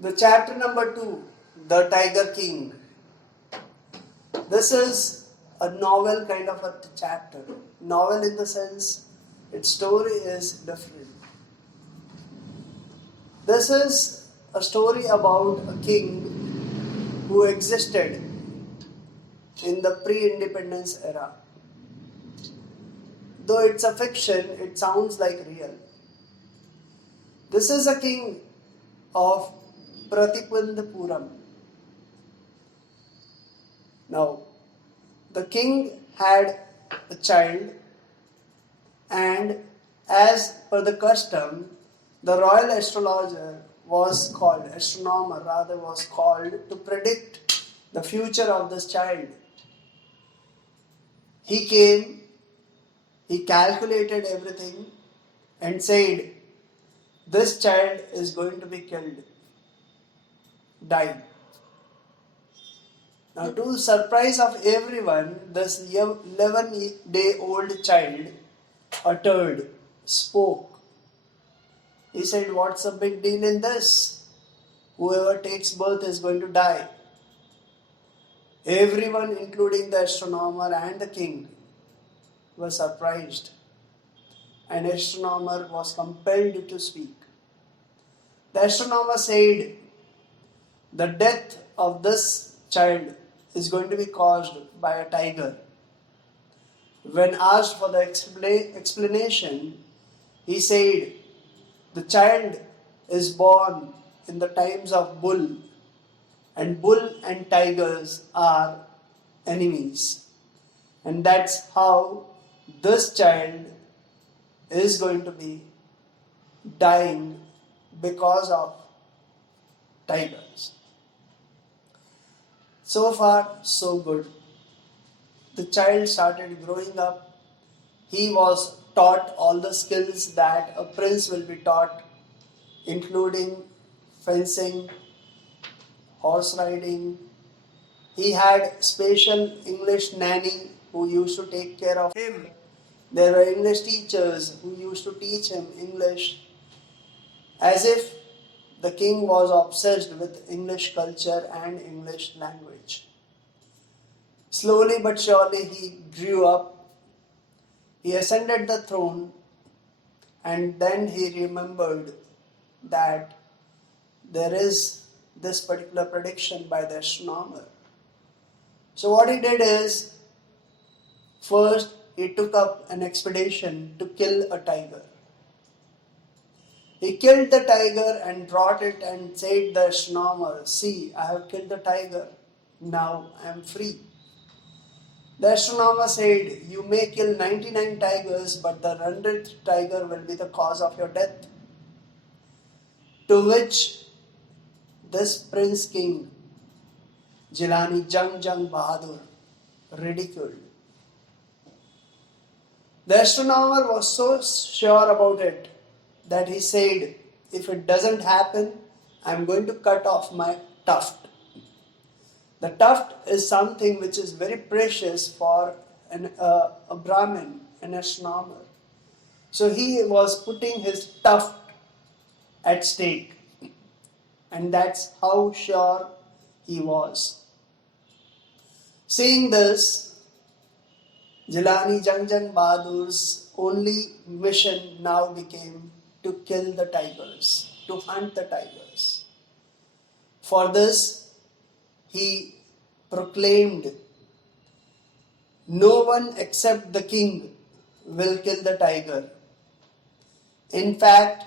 The chapter number 2, The Tiger King. This is a novel kind of a chapter. Novel in the sense its story is different. This is a story about a king who existed in the pre-independence era. Though it's a fiction, it sounds like real. This is a king of Pratipandpuram. Now, the king had a child, and as per the custom, the royal astrologer was called, astronomer rather, was called to predict the future of this child. He came, he calculated everything and said, this child is going to be killed, died. Now, to the surprise of everyone, this 11-day-old child uttered, spoke. He said, what's the big deal in this? Whoever takes birth is going to die. Everyone, including the astronomer and the king, was surprised. And the astronomer was compelled to speak. The astronomer said, the death of this child is going to be caused by a tiger. When asked for the explanation, he said, the child is born in the times of bull, and bull and tigers are enemies. And that's how this child is going to be dying because of tigers. So far, so good. The child started growing up. He was taught all the skills that a prince will be taught, including fencing, horse riding. He had special English nanny who used to take care of him. There were English teachers who used to teach him English, as if the king was obsessed with English culture and English language. Slowly but surely he grew up. He ascended the throne, and then he remembered that there is this particular prediction by the astronomer. So what he did is, first he took up an expedition to kill a tiger. He killed the tiger and brought it and said the astronomer, see, I have killed the tiger, now I am free. The astronomer said, you may kill 99 tigers, but the 100th tiger will be the cause of your death. To which this Prince King, Jilani Jang Bahadur, ridiculed. The astronomer was so sure about it that he said, if it doesn't happen, I am going to cut off my tuft. The tuft is something which is very precious for a Brahmin, an astronomer. So he was putting his tuft at stake. And that's how sure he was. Seeing this, Jilani Jang Bahadur's only mission now became to kill the tigers, to hunt the tigers. For this, he proclaimed, no one except the king will kill the tiger. In fact,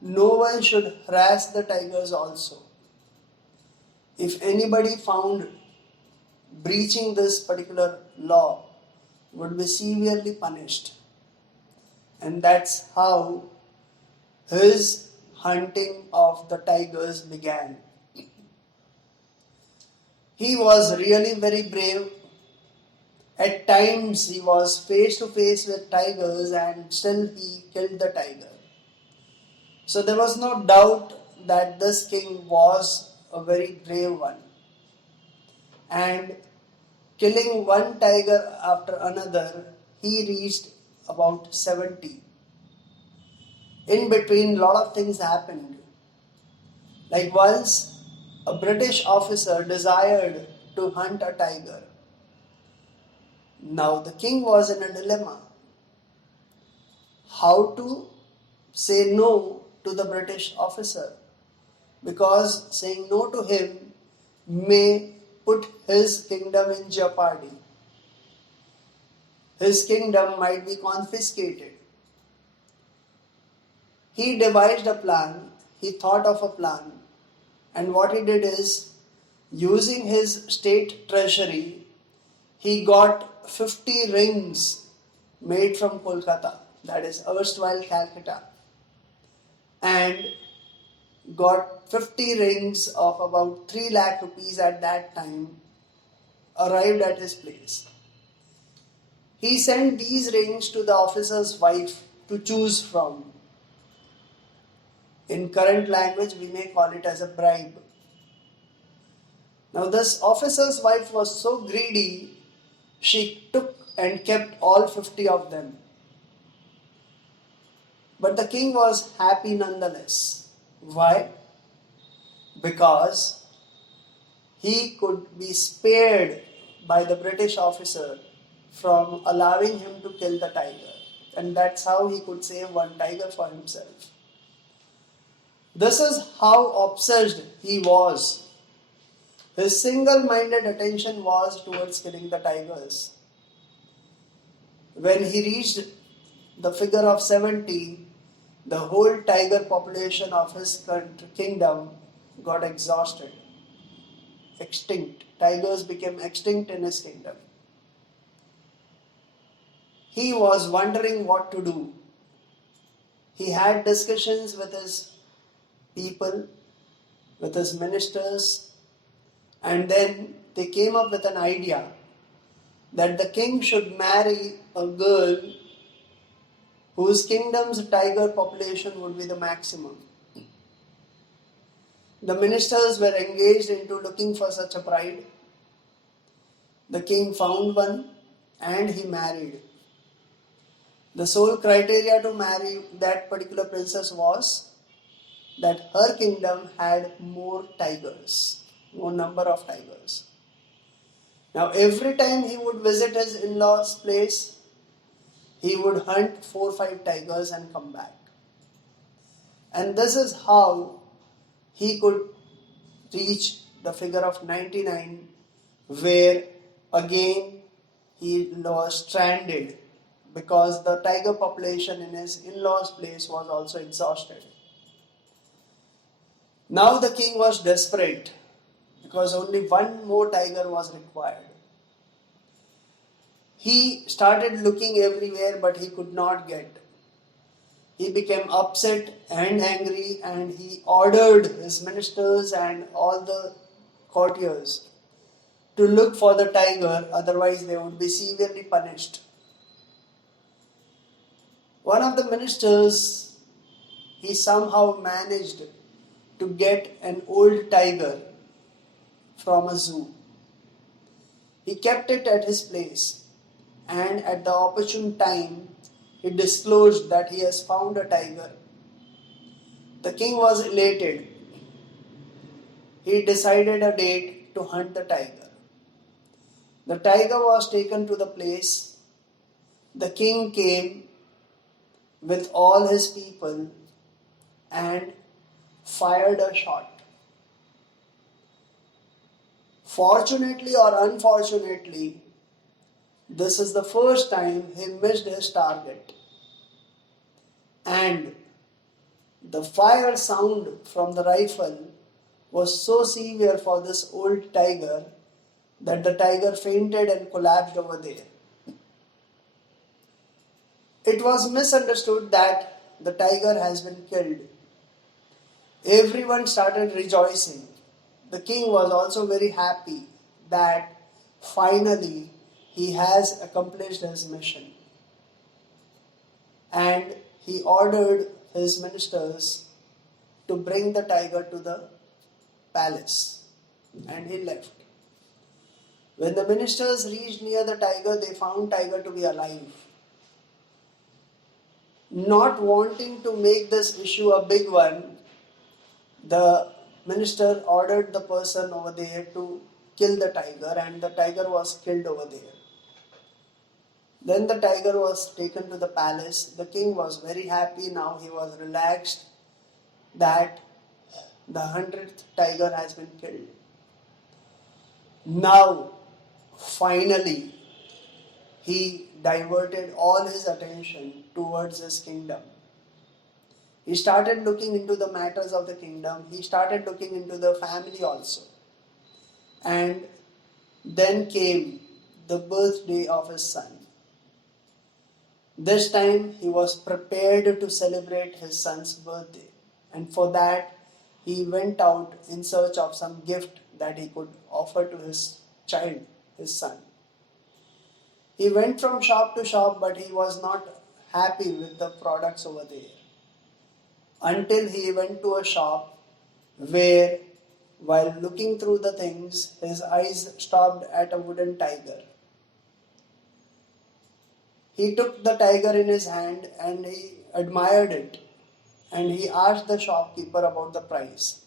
no one should harass the tigers also. If anybody found breaching this particular law, would be severely punished. And that's how his hunting of the tigers began. He was really very brave. At times he was face to face with tigers and still he killed the tiger. So there was no doubt that this king was a very brave one. And killing one tiger after another, he reached about 70. In between, a lot of things happened. Like once a British officer desired to hunt a tiger. Now the king was in a dilemma how to say no to the British officer, because saying no to him may put his kingdom in jeopardy. His kingdom might be confiscated. He devised a plan, he thought of a plan, and what he did is, using his state treasury, he got 50 rings made from Kolkata, that is erstwhile Calcutta, and got 50 rings of about 3 lakh rupees at that time, arrived at his place. He sent these rings to the officer's wife to choose from. In current language, we may call it as a bribe. Now, this officer's wife was so greedy, she took and kept all 50 of them. But the king was happy nonetheless. Why? Because he could be spared by the British officer from allowing him to kill the tiger. And that's how he could save one tiger for himself. This is how obsessed he was. His single-minded attention was towards killing the tigers. When he reached the figure of 70, the whole tiger population of his kingdom got exhausted, extinct. Tigers became extinct in his kingdom. He was wondering what to do. He had discussions with his people, with his ministers, and then they came up with an idea that the king should marry a girl whose kingdom's tiger population would be the maximum. The ministers were engaged into looking for such a bride. The king found one and he married. The sole criteria to marry that particular princess was that her kingdom had more tigers, more number of tigers. Now every time he would visit his in-laws' place, he would hunt 4 or 5 tigers and come back. And this is how he could reach the figure of 99, where again he was stranded because the tiger population in his in-laws' place was also exhausted. Now the king was desperate because only one more tiger was required. He started looking everywhere, but he could not get. He became upset and angry, and he ordered his ministers and all the courtiers to look for the tiger, otherwise they would be severely punished. One of the ministers, he somehow managed to get an old tiger from a zoo. He kept it at his place, and at the opportune time, he disclosed that he has found a tiger. The king was elated. He decided a date to hunt the tiger. The tiger was taken to the place. The king came with all his people and fired a shot. Fortunately or unfortunately, this is the first time he missed his target. And the fire sound from the rifle was so severe for this old tiger that the tiger fainted and collapsed over there. It was misunderstood that the tiger has been killed. Everyone started rejoicing. The king was also very happy that finally he has accomplished his mission. And he ordered his ministers to bring the tiger to the palace. And he left. When the ministers reached near the tiger, they found tiger to be alive. Not wanting to make this issue a big one, the minister ordered the person over there to kill the tiger, and the tiger was killed over there. Then the tiger was taken to the palace. The king was very happy. Now he was relaxed that the 100th tiger has been killed. Now, finally, he diverted all his attention towards his kingdom. He started looking into the matters of the kingdom. He started looking into the family also. And then came the birthday of his son. This time he was prepared to celebrate his son's birthday. And for that, he went out in search of some gift that he could offer to his child, his son. He went from shop to shop, but he was not happy with the products over there. Until he went to a shop where, while looking through the things, his eyes stopped at a wooden tiger. He took the tiger in his hand and he admired it, and he asked the shopkeeper about the price.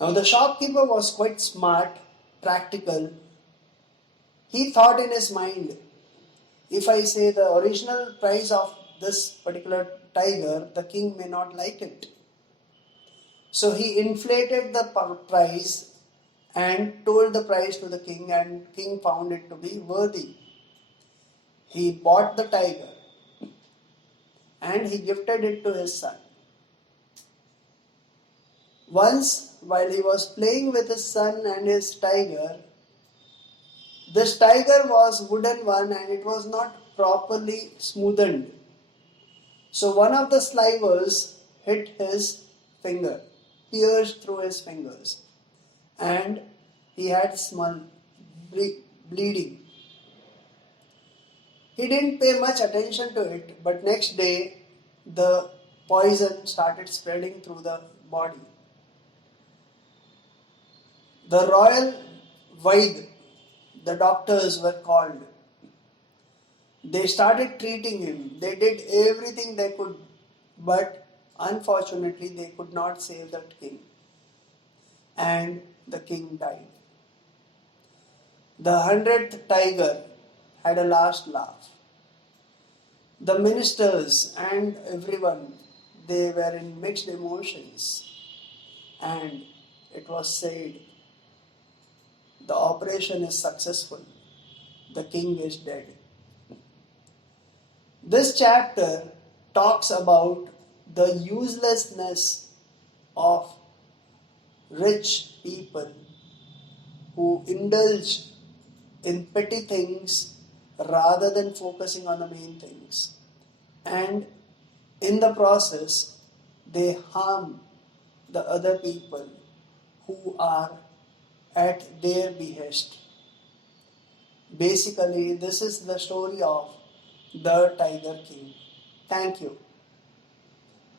Now the shopkeeper was quite smart, practical. He thought in his mind, if I say the original price of this particular tiger, the king may not like it. So he inflated the price and told the price to the king, and king found it to be worthy. He bought the tiger and he gifted it to his son. Once, while he was playing with his son and his tiger, this tiger was wooden one and it was not properly smoothened. So one of the slivers hit his finger, pierced through his fingers, and he had small bleeding. He didn't pay much attention to it, but next day the poison started spreading through the body. The royal Vaid, the doctors were called. They started treating him. They did everything they could, but unfortunately they could not save that king. And the king died. The 100th tiger had a last laugh. The ministers and everyone, they were in mixed emotions. And it was said, the operation is successful. The king is dead. This chapter talks about the uselessness of rich people who indulge in petty things rather than focusing on the main things. And in the process, they harm the other people who are at their behest. Basically, this is the story of the Tiger King. Thank you.